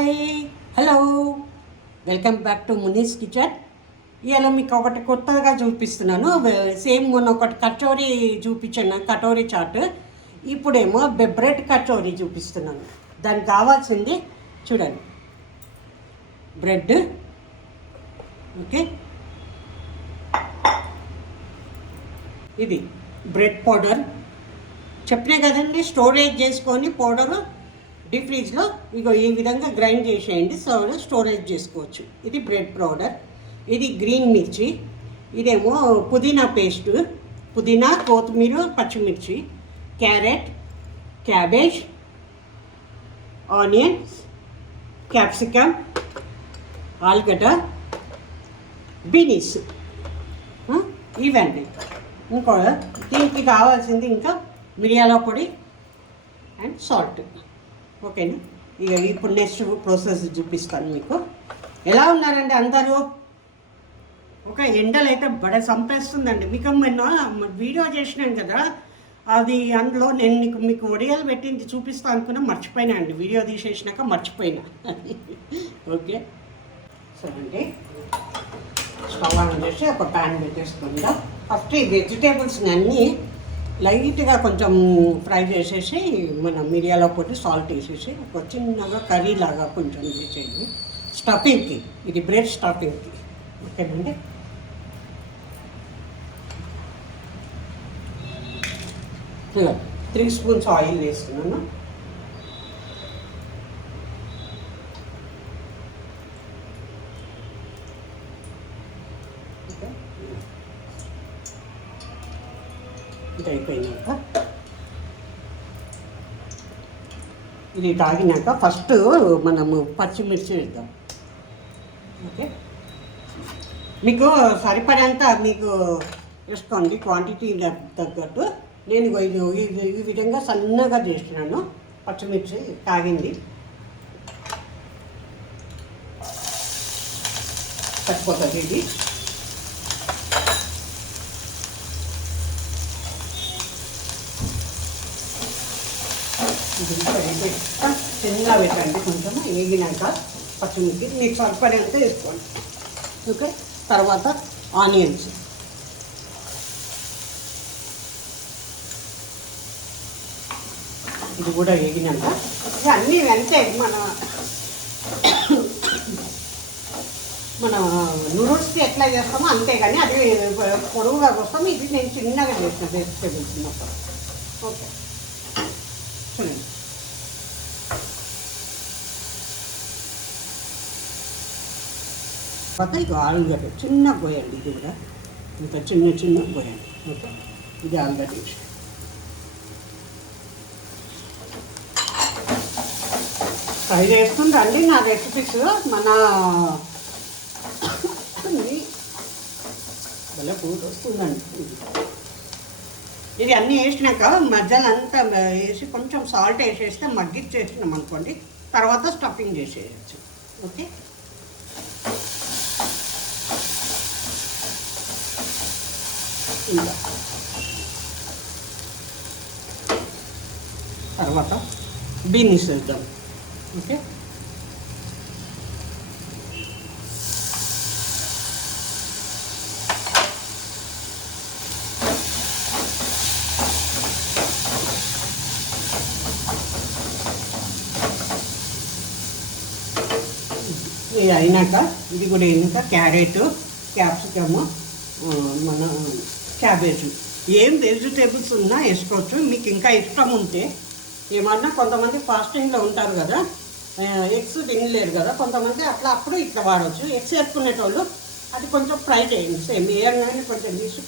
Hi, hello, welcome back to Muni's kitchen. ఇవాళ మీకు ఒకటి కొత్తగా చూపిస్తున్నాను. సేమ్ మొన్న ఒకటి కచోరీ చూపించాను, కటోరీ చాట్. ఇప్పుడేమో బ్రెడ్ కచోరీ చూపిస్తున్నాను. దానికి కావాల్సింది చూడండి, బ్రెడ్, ఓకే, ఇది బ్రెడ్ పౌడర్. చెప్పినా కదండి, స్టోరేజ్ చేసుకొని పౌడరు డీప్ ఫ్రిడ్జ్లో ఇగో ఈ విధంగా గ్రైండ్ చేసేయండి, స్టోరేజ్ చేసుకోవచ్చు. ఇది బ్రెడ్ పౌడర్, ఇది గ్రీన్ మిర్చి, ఇదేమో పుదీనా పేస్టు, పుదీనా, కొత్తిమీర, పచ్చిమిర్చి, క్యారెట్, క్యాబేజ్, ఆనియన్స్, క్యాప్సికమ్, ఆలుగడ్డ, బీనీస్, ఇవండి. ఇంకో దీనికి కావాల్సింది ఇంకా మిరియాల పొడి అండ్ సాల్ట్. ఓకేనా? ఇక ఇప్పుడు నెక్స్ట్ ప్రాసెస్ చూపిస్తాను మీకు. ఎలా ఉన్నారండి అందరూ? ఒక ఎండలు అయితే చంపేస్తుందండి. మీకు మొన్న వీడియో చేసినాను కదా, అది అందులో నేను మీకు ఒడియాలు పెట్టింది చూపిస్తా అనుకున్నా, మర్చిపోయినా అండి. వీడియో తీసేసినాక మర్చిపోయినా. ఓకే, సరే అండి. స్టవ్ ఆన్ చేసి ఒక ప్యాన్ పెట్టేసుకుందా. ఫస్ట్ ఈ వెజిటేబుల్స్ని అన్నీ లైట్గా కొంచెం ఫ్రై చేసేసి మన మిరియాల పొడి, సాల్ట్ వేసేసి ఒక చిన్నగా కర్రీ లాగా కొంచెం చేసేయండి. స్టఫింగ్కి, ఇది బ్రెడ్ స్టఫింగ్కి. ఓకేనండి. ఇలా 3 స్పూన్స్ ఆయిల్ వేస్తున్నాను. ఇది అయిపోయినాక, ఇది తాగినాక ఫస్ట్ మనము పచ్చిమిర్చి వేద్దాం. ఓకే, మీకు సరిపడంత మీకు వేసుకోండి, క్వాంటిటీ తగ్గట్టు. నేను ఈ విధంగా సన్నగా చేస్తున్నాను. పచ్చిమిర్చి తాగింది సరిపోతుంది. ఇది చిన్నగా పెట్టండి, కొంచెం వేగినాక పచ్చిమిర్చి మీకు సరిపడేంత వేసుకోండి. ఓకే, తర్వాత ఆనియన్స్, ఇది కూడా వేగినాక అన్నీ వెంటే మన నూడిల్స్కి ఎట్లా చేస్తామో అంతే, కానీ అది పొడవుగా వస్తాము. ఇది నేను చిన్నగా చేసిన వెజిటేబుల్స్ ఉన్నప్పుడు. ఓకే, చూడండి. తర్వాత ఇది ఆలుగడ్డ చిన్న పోయండి, ఇది కూడా ఇంత చిన్న పోయండి. ఓకే, ఇది ఆలుగడ్డ విషయం. ట్రై చేస్తుండండి నా రెసిపీస్. మన భలే పూట వస్తుందండి. ఇది అన్నీ వేసినాక మధ్యలో అంతా వేసి కొంచెం సాల్ట్ వేసేస్తే మగ్గిచ్చేసినాం అనుకోండి, తర్వాత స్టఫింగ్ చేసేయచ్చు. ఓకే, ఇంకా తర్వాత బీనీస్ వేద్దాం. ఓకే, ఇది అయినాక, ఇది కూడా అయినాక క్యారెట్, క్యాప్సికమ్, మన క్యాబేజ్, ఏం వెజిటేబుల్స్ ఉన్నా వేసుకోవచ్చు. మీకు ఇంకా ఇష్టం ఉంటే ఏమన్నా, కొంతమంది ఫాస్టింగ్లో ఉంటారు కదా, ఎగ్స్ తినలేరు కదా కొంతమంది, అట్లా అప్పుడు ఇట్లా వాడవచ్చు. ఎగ్స్ వేసుకునేటోళ్ళు అది కొంచెం ఫ్రై చేయండి. సేమ్ ఏమైనా కొంచెం తీసి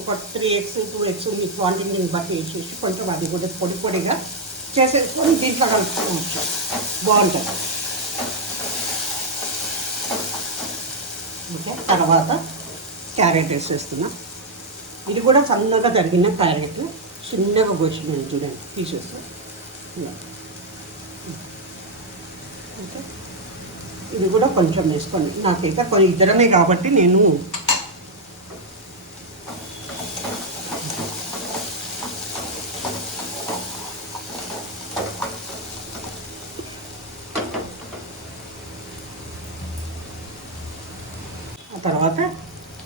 ఒక 3 ఎగ్స్ 2 ఎగ్స్ మీ క్వాంటిటీని బట్టి వేసేసి కొంచెం అది కూడా పొడిగా చేసేసుకొని దీంట్లో కలుపుకోవచ్చు, బాగుంటుంది. ఓకే, తర్వాత క్యారెట్ వేసేస్తున్నా. ఇది కూడా సన్నగా తరిగిన క్యారెట్, చిన్నగా కోసినాను చూడండి, తీసేస్తాను. ఓకే, ఇది కూడా కొంచెం వేసుకోండి. నాకైతే కొన్ని ఇద్దరమే కాబట్టి నేను తర్వాత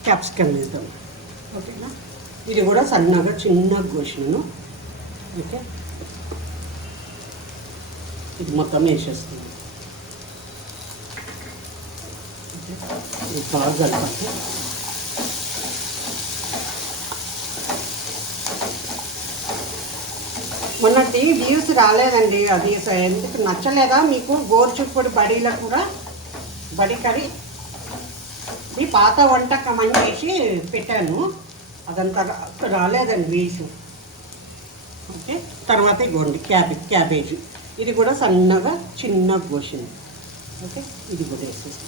క్యాప్సికమ్ వేద్దాం. ఓకేనా, ఇది కూడా సన్నగా చిన్నగా కోసినాను. ఓకే, ఇది మొత్తం వేసేస్తుంది. ఇది బాగా కలపాలి. మొన్నటి వ్యూస్ రాలేదండి, అది ఎందుకు నచ్చలేదా మీకు? గోరుచిక్కుడు బడీల కూర, బడి కర్రీ, ఈ పాత వంటకం అని చేసి పెట్టాను, అదంతా రాలేదండి వ్యూస్. ఓకే, తర్వాత ఇవ్వండి క్యాబేజీ, ఇది కూడా సన్నగా చిన్నగా కోసింది. ఓకే, ఇది కూడా వేసేసి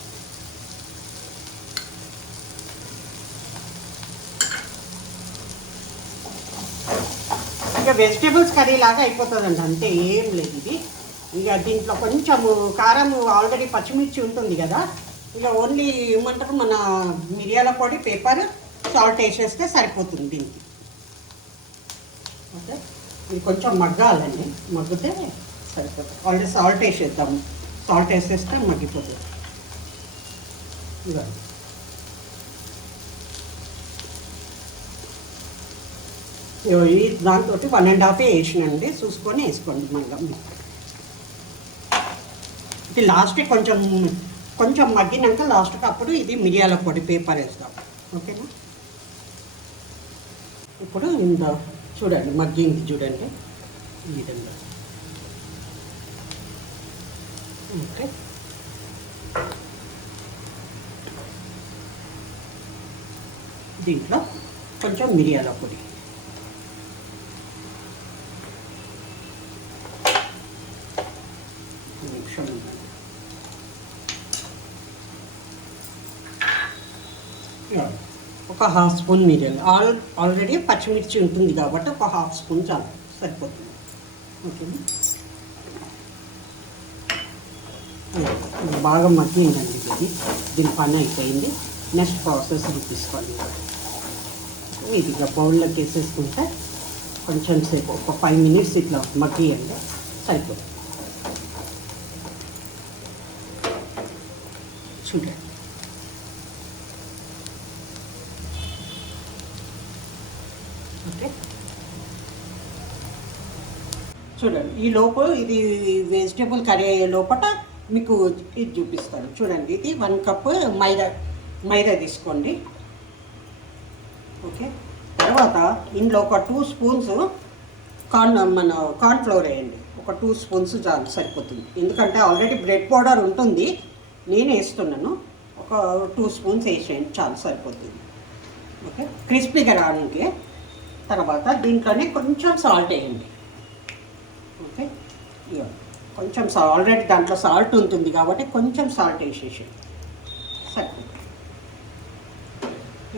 ఇక వెజిటేబుల్స్ కర్రీ లాగా అయిపోతుందండి, అంతే, ఏం లేదు ఇది. ఇక దీంట్లో కొంచెము కారం, ఆల్రెడీ పచ్చిమిర్చి ఉంటుంది కదా, ఇక ఓన్లీ ఏమంటారు మన మిరియాల పొడి, పేపర్, సాల్ట్ వేసేస్తే సరిపోతుంది దీనికి. ఓకే, ఇది కొంచెం మగ్గాలండి, మగ్గితే సరిపోతుంది. ఆల్రెడీ సాల్ట్ వేసేద్దాము, సాల్ట్ వేసేస్తే మగ్గిపోతుంది. ఇవ్వండి, ఈ దాంతో 1.5 వేసినండి, చూసుకొని వేసుకోండి. మళ్ళీ ఇది లాస్ట్కి కొంచెం మగ్గినాక లాస్ట్కి అప్పుడు ఇది మిరియాల పొడి, పేపర్ వేస్తాం. ఓకేనా, ఇప్పుడు ఇందా చూడండి మగ్గింది, చూడండి ఈ విధంగా. ఓకే, దీంట్లో కొంచెం మిరియాల పొడి, ఒక 1/2 స్పూన్ మిరియాలు, ఆల్రెడీ పచ్చిమిర్చి ఉంటుంది కాబట్టి ఒక 1/2 స్పూన్ చాలు, సరిపోతుంది. ఓకేనా, బాగా మగ్గిందండి ఇది, దీని పని అయిపోయింది. నెక్స్ట్ ప్రాసెస్ చూపిస్తాను. ఇది ఇట్లా బౌల్లోకి వేసేసుకుంటే కొంచెం సేపు ఒక 5 మినిట్స్ ఇట్లా మగ్గియండి, సరిపోతుంది. చూడండి, ఓకే, చూడండి ఈ లోపు ఇది వెజిటేబుల్ కర్రీ అయ్యే లోపల మీకు ఇది చూపిస్తాను. చూడండి, ఇది 1 కప్పు మైదా తీసుకోండి. ఓకే, తర్వాత ఇందులో ఒక 2 స్పూన్స్ కార్న్ ఫ్లోర్ వేయండి. ఒక 2 స్పూన్స్ చాలు, సరిపోతుంది. ఎందుకంటే ఆల్రెడీ బ్రెడ్ పౌడర్ ఉంటుంది, నేను వేస్తున్నాను. ఒక 2 స్పూన్స్ వేసేయండి, చాలు, సరిపోతుంది. ఓకే, క్రిస్పీగా రావడానికి. తర్వాత దీంట్లోనే కొంచెం సాల్ట్ వేయండి. ఓకే, కొంచెం ఆల్రెడీ దాంట్లో సాల్ట్ ఉంటుంది కాబట్టి కొంచెం సాల్ట్ వేసేసేయండి, సరిపోతుంది.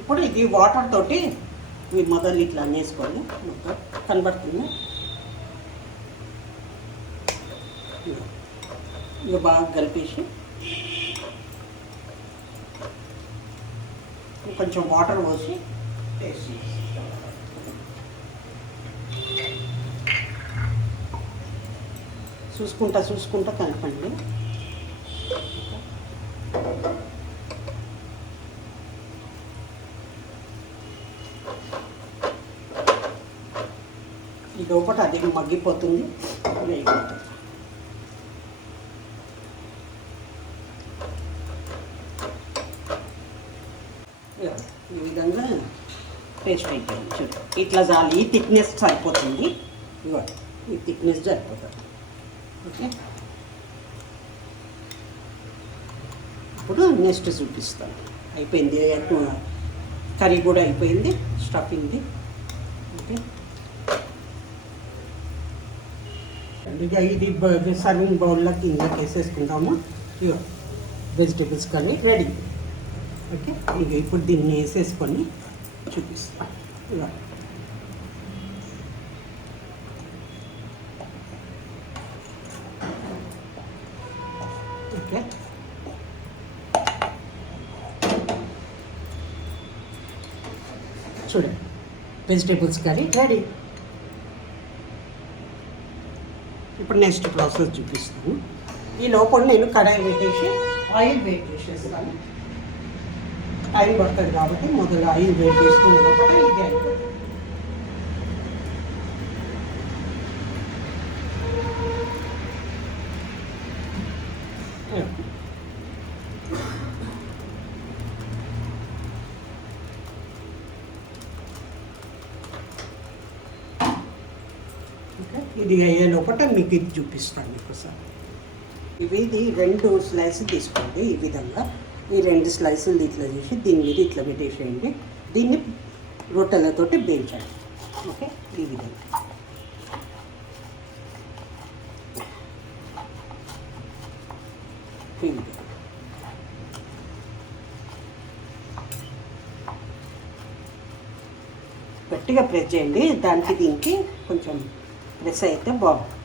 ఇప్పుడు ఇది వాటర్ తోటి ఇవి మొదలు ఇట్లా వేసుకోండి, మొత్తం కనబడుతుంది. ఇక బాగా కలిపేసి కొంచెం వాటర్ పోసి వేసి చూసుకుంటా కలపండి. ఈ లోపల అది మగ్గిపోతుంది, వేగిపోతుంది. ఈ విధంగా పేస్ట్ అయిపోయింది. చూడండి, ఇట్లా చాలు, ఈ థిక్నెస్ సరిపోతుంది. ఇవ్వండి, ఈ థిక్నెస్ సరిపోతుంది. ఓకే, ఇప్పుడు నెక్స్ట్ చూపిస్తాను. అయిపోయింది, కర్రీ కూడా అయిపోయింది, స్టఫింగ్ది. ఓకే, ఇక ఇది సర్వింగ్ బౌల్లో కిందకి వేసేసుకుందాము. ఇక వెజిటేబుల్స్ కర్రీ రెడీ. ఓకే, ఇక ఇప్పుడు దీన్ని వేసేసుకొని చూపిస్తాను. ఇక ఓకే, చూడండి వెజిటేబుల్స్ కర్రీ రెడీ. ఇప్పుడు నెక్స్ట్ ప్రాసెస్ చూపిస్తాను. ఈ లోపల నేను కడాయి పెట్టేసి ఆయిల్ వేట్ చేసేస్తాను. టైం పడుతుంది కాబట్టి మొదలు ఆయిల్ వేడి చేసుకునే లోపల ఇది అయిపోతుంది. ఇది అయ్యే లోపల మీకు ఇది చూపిస్తాను మీకు సార్. ఇది 2 స్లైసులు తీసుకోండి. ఈ విధంగా ఈ 2 స్లైసులు ఇట్లా చేసి దీని మీద ఇట్లా పెట్టేసేయండి. దీన్ని రొట్టెలతోటి వేయించండి. ఓకే, ఈ విధంగా గట్టిగా ప్రెస్ చేయండి. దానికి దీనికి కొంచెం ప్రెస్ అయితే బాగుంది.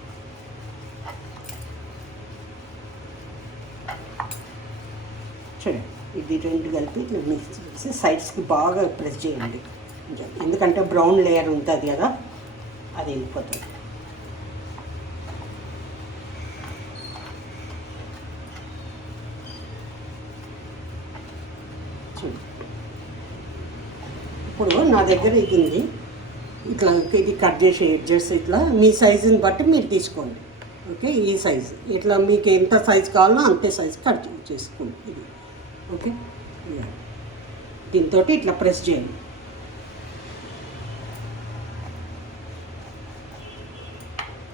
చూడండి, ఇది 2 కలిపి ఇట్లా మిక్స్ చేసి సైడ్స్కి బాగా ప్రెస్ చేయండి. ఎందుకంటే బ్రౌన్ లేయర్ ఉంటుంది కదా, అది వెళ్ళిపోతుంది. చూడండి, ఇప్పుడు నా దగ్గర ఇది ఉంది. ఇట్లా ఇది కట్ చేసి ఎడ్జెస్ ఇట్లా మీ సైజుని బట్టి మీరు తీసుకోండి. ఓకే, ఈ సైజు ఇట్లా మీకు ఎంత సైజు కావాలో అంతే సైజు కట్ చేసుకోండి. ఇది ఓకే, దీంతో ఇట్లా ప్రెస్ చేయండి.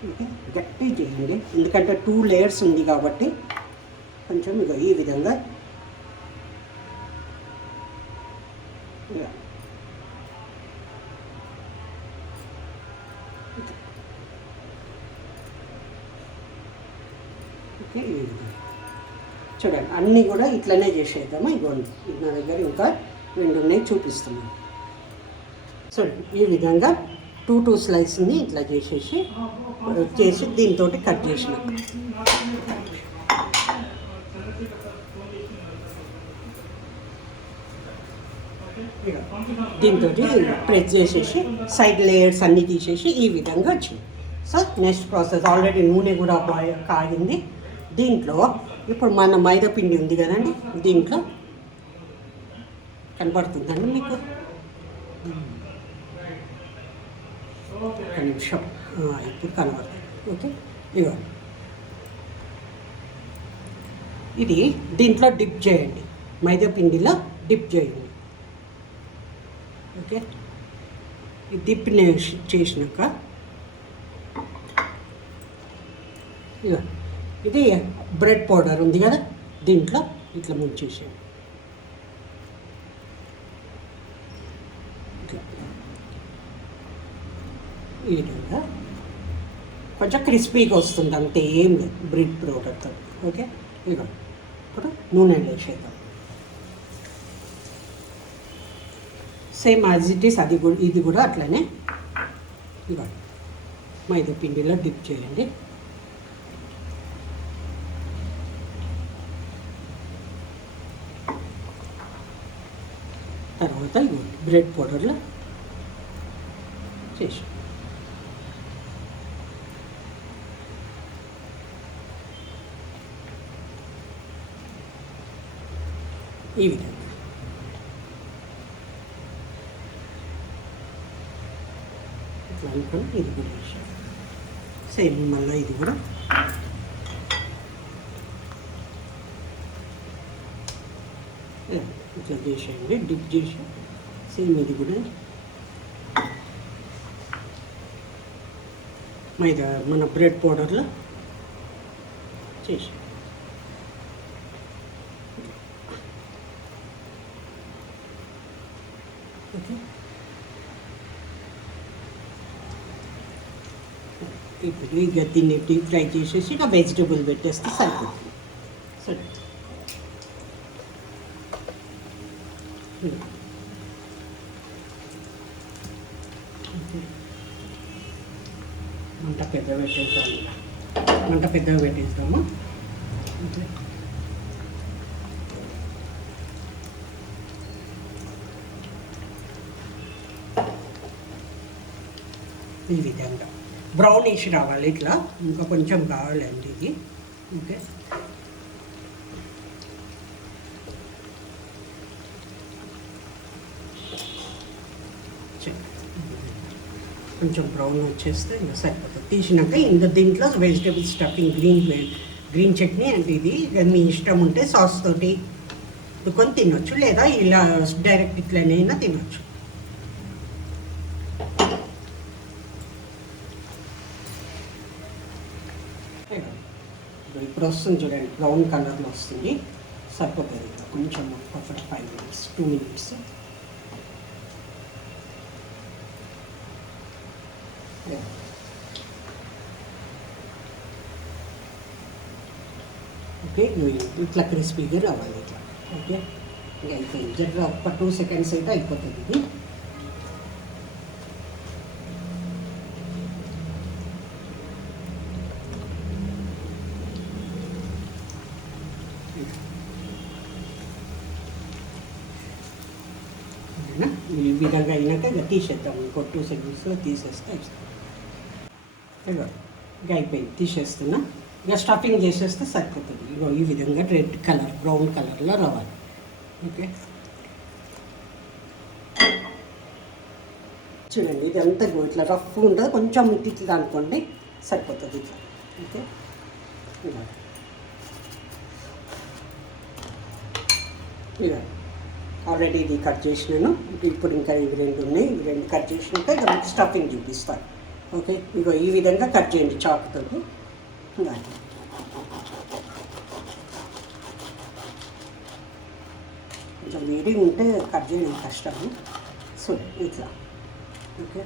ఓకే, గట్టి చేయండి. ఎందుకంటే 2 లేయర్స్ ఉంది కాబట్టి కొంచెం ఇక ఈ విధంగా చూడండి, అన్నీ కూడా ఇట్లనే చేసేద్దాము. ఇవ్వండి, నా దగ్గర ఇంకా 2 ఉన్నాయి, చూపిస్తున్నాను. చూడండి, ఈ విధంగా 2 స్లైస్ని ఇట్లా చేసి దీంతో కట్ చేసిన. దీంతో ప్రెస్ చేసేసి సైడ్ లేయర్స్ అన్నీ తీసేసి ఈ విధంగా వచ్చింది. సో నెక్స్ట్ ప్రాసెస్, ఆల్రెడీ నూనె కూడా కాగింది. దీంట్లో ఇప్పుడు మన మైదా పిండి ఉంది కదండి, దీంట్లో కనబడుతుందండి మీకు? ఒక నిమిషం, ఇప్పుడు కనబడుతుంది. ఓకే, ఇగో ఇది దీంట్లో డిప్ చేయండి, మైదా పిండిలో డిప్ చేయండి. ఓకే, ఈ డిప్ చేసినాక ఇగో ఇది బ్రెడ్ పౌడర్ ఉంది కదా, దీంట్లో ఇట్లా ముంచేసేయండి. ఇట్లా ఈ విధంగా కొంచెం క్రిస్పీగా వస్తుంది, అంతే, ఏం లేదు బ్రెడ్ పౌడర్తో. ఓకే, ఇక ఇప్పుడు నూనె వేసేద్దాం. సేమ్ యాజ్ ఇట్ ఈస్ అది కూడా, ఇది కూడా అట్లనే ఇక మైదా పిండిలో డిప్ చేయండి. తర్వాత బ్రెడ్ పౌడర్లో చేసి ఈ విధంగా ఇట్లా అనుకుని ఇది కూడా వేసాను. సేమ్ మళ్ళీ ఇది కూడా ఇట్లా చేసేయండి, డిప్ చేసి సేమ్ ఇది కూడా మైదా మన బ్రెడ్ పౌడర్లో చేసి ఓకే. ఇప్పుడు ఈ గడ్డిని డీప్ ఫ్రై చేసేసి ఇక వెజిటబుల్ పెట్టేస్తే సరిపోతుంది. సరే, మంట పెద్దగా పెట్టేస్తాము, మంట పెద్దగా పెట్టేస్తాము. ఈ విధంగా బ్రౌనిష్ రావాలి, ఇట్లా ఇంకా కొంచెం కావాలండి ఇది. ఓకే, కొంచెం బ్రౌన్ వచ్చేస్తే ఇంకా సరిపోతుంది. తీసినాక ఇంకా దీంట్లో వెజిటేబుల్ స్టఫింగ్ గ్రీన్ చట్నీ అంటే ఇది మీ ఇష్టం ఉంటే సాస్ తోటి కొని తినొచ్చు, లేదా ఇలా డైరెక్ట్ ఇట్లనైనా తినొచ్చు. ఇప్పుడు వస్తుంది చూడండి, బ్రౌన్ కలర్లో వస్తుంది, సరిపోతుంది. కొంచెం ఒక 5 minutes 2 minutes. ఓకే, ఇట్లా క్రిస్పీగా రావాలి ఇట్లా. ఓకే, ఇంకా అయిపోయింది. జర ఒక 2 seconds అయితే అయిపోతుంది ఇది. ఈ విధంగా అయినాక ఇక తీసేద్దాం. ఇంకో 2 secondsలో తీసేస్తే ఇగో ఇక అయిపోయింది, తీసేస్తున్నా. ఇక స్టఫింగ్ చేసేస్తే సరిపోతుంది. ఇగో ఈ విధంగా రెడ్ కలర్ బ్రౌన్ కలర్లో రావాలి. ఓకే, చూడండి ఇదంతా ఇట్లా రఫ్ ఉంటుంది, కొంచెం ఇట్లా అనుకోండి సరిపోతుంది ఇట్లా. ఓకే, ఇక ఆల్రెడీ ఇది కట్ చేసినాను. ఇప్పుడు ఇంకా ఇవి 2 ఉన్నాయి, ఇవి 2 కట్ చేసినాక ఇక మీకు స్టఫింగ్ చూపిస్తాను. ఓకే, ఇగో ఈ విధంగా కట్ చేయండి చాకుతో. కొంచెం వేడిగా ఉంటే కట్ చేయడం కష్టము. సో ఇట్లా. ఓకే,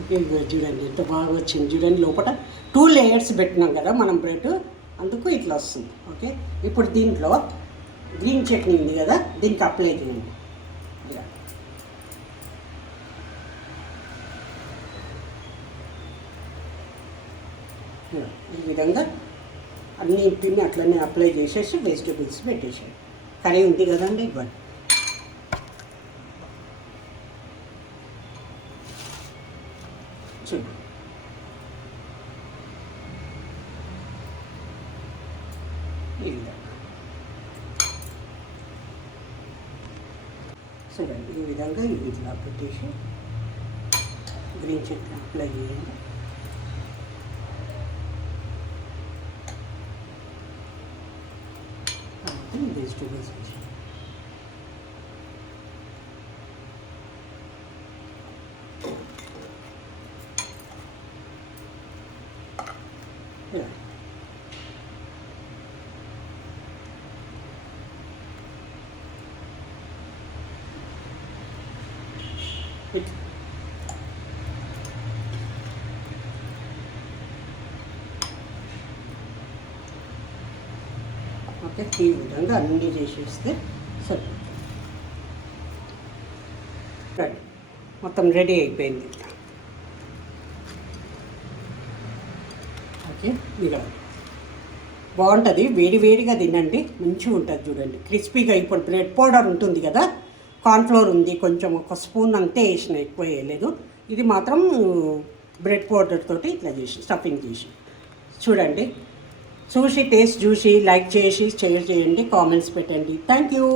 ఓకే, చూడండి ఎంత బాగా వచ్చింది. చూడండి లోపల 2 layers పెట్టినాం కదా మనం బ్రెడ్, అందుకు ఇట్లా వస్తుంది. ఓకే, ఇప్పుడు దీంట్లో గ్రీన్ చట్నీ ఉంది కదా, దీనికి అప్లై చేయండి. ఈ విధంగా అన్ని పిండి అట్లనే అప్లై చేసేసి వెజిటేబుల్స్ పెట్టేసాడు. కర్రీ ఉంది కదండి, ఇవ్వండి. చూడండి ఈ విధంగా, చూడండి ఈ విధంగా ఇట్లా పెట్టేసి గ్రీన్ చట్నీ అప్లై చేయండి. వెజిటేబుల్స్ వచ్చి ఓకే, ఈ విధంగా అన్నీ చేసేస్తే సరే. మొత్తం రెడీ అయిపోయింది. ఓకే, ఇలా బాగుంటుంది. వేడిగా తినండి, మంచిగా ఉంటుంది. చూడండి క్రిస్పీగా. ఇప్పుడు బ్రెడ్ పౌడర్ ఉంటుంది కదా, కార్న్ఫ్లోర్ ఉంది, కొంచెం ఒక స్పూన్ అంతే వేసిన, ఎక్కువ వేయలేదు. ఇది మాత్రం బ్రెడ్ పౌడర్ తోటి ఇట్లా చేసి స్టఫింగ్ చేసి చూడండి. చూసి టేస్ట్ చూసి లైక్ చేసి షేర్ చేయండి, కామెంట్స్ పెట్టండి. Thank you.